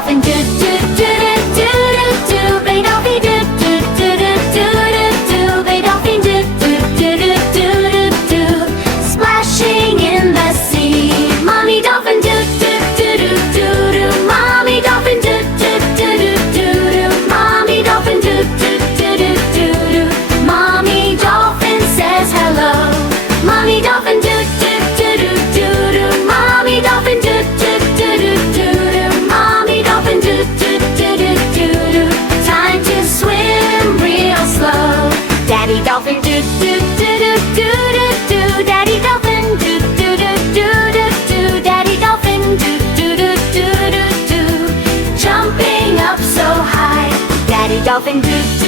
Dolphin, do do do do do do. Baby Dolphin, do do do do do do. Baby Dolphin, do do do do do do. Splashing in the sea. Mommy Dolphin, do do do do do do. Mommy Dolphin, do do do do do do. Mommy Dolphin, do do do do do do. Mommy Dolphin says hello. Mommy Dolphin, do do do do do do. Mommy Dolphin, do do do do do do. Mommy Dolphin, do do do do do do. Time to swim real slow. Daddy Dolphin, do do do do do do do. Daddy Dolphin, do do do do do do. Daddy Dolphin, do do do do do do. Jumping up so high. Daddy Dolphin, do